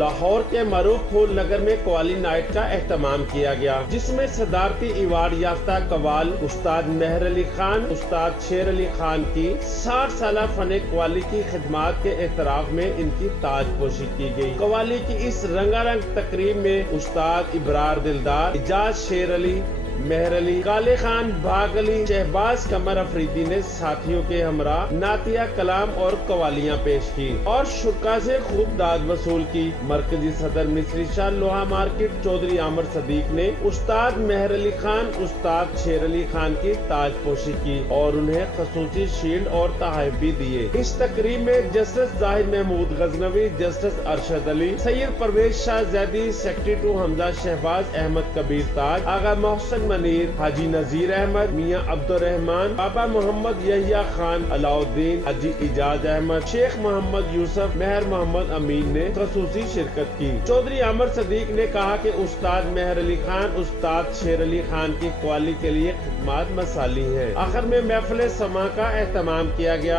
लाहौर के मरूफ फूल नगर में कवाली नाइट का एहतमाम किया गया, जिसमें सदारती अवार्ड याफ्ता कवाल उस्ताद मेहर अली खान, उस्ताद शेर अली खान की 60 साल फन कवाली की खिदमात के एतराफ में इनकी ताजपोशी की गई। कवाली की इस रंगारंग तकरीब में उस्ताद इब्रार दिलदार, इजाज शेर अली, मेहर अली, काले खान, भाग अली, शहबाज कमर अफरीदी ने साथियों के हमरा नातिया कलाम और कवालियाँ पेश की और शुरा से खूब दाद वसूल की। मरकजी सदर मिस्री शाह लोहा मार्केट चौधरी आमर सदीक ने उस्ताद मेहर अली खान, उस्ताद शेर अली खान की ताजपोशी की और उन्हें खसूसी शील्ड और तोहफे भी दिए। इस तकरीब में justice Zahid Mahmood Ghaznavi, justice Arshad Ali, Syed Pervez Shah Zaidi, secretary to Hamza Shahbaz Ahmad Kabir Taj, Agha Mohsin Munir, Haji Nazir Ahmad, Mian Abdul Rahman, बाबा मोहम्मद यहिया खान, अलाउद्दीन, हाजी इजाज अहमद, शेख मोहम्मद यूसुफ, मेहर मोहम्मद अमीन ने खसूसी शिरकत की। चौधरी आमर सदीक ने कहा कि उस्ताद मेहर अली खान, उस्ताद शेर अली खान की कवाली के लिए खिदमत मसाली है। आखिर में महफिल समा का एहतमाम किया गया।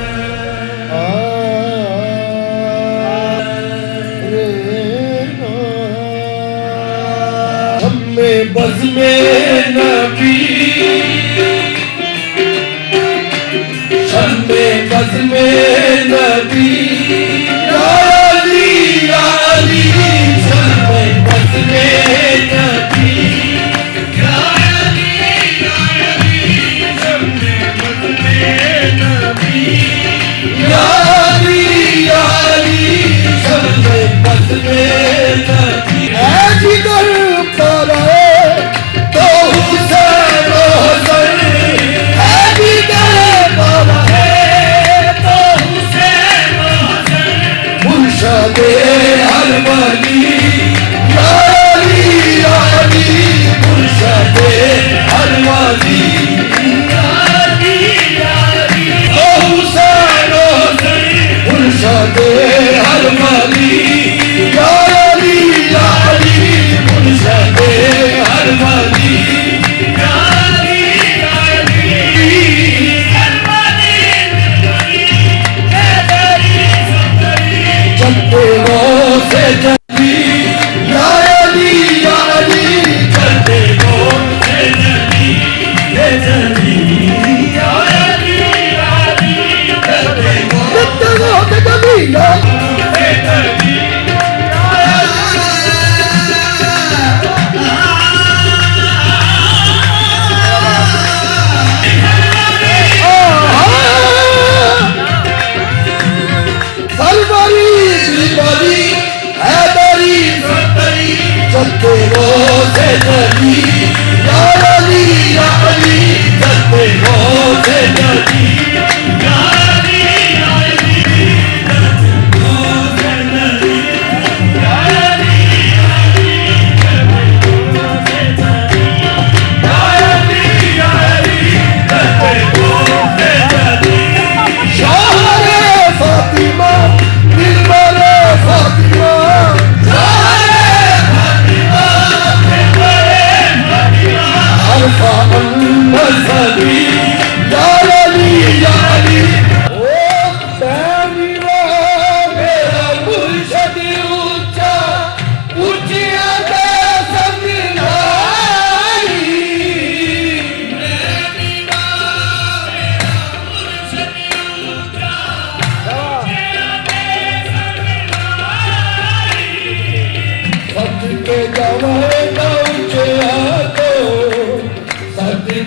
बज़ में नबी, शम्मे बज़ में नबी, या अली या अली, शम्मे बज़ में नबी, या अली या अली, शम्मे बज़ में नबी, या अली या अली, शम्मे बज़ में नबी। ऐ जिगर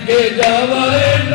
के जमाने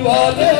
वाले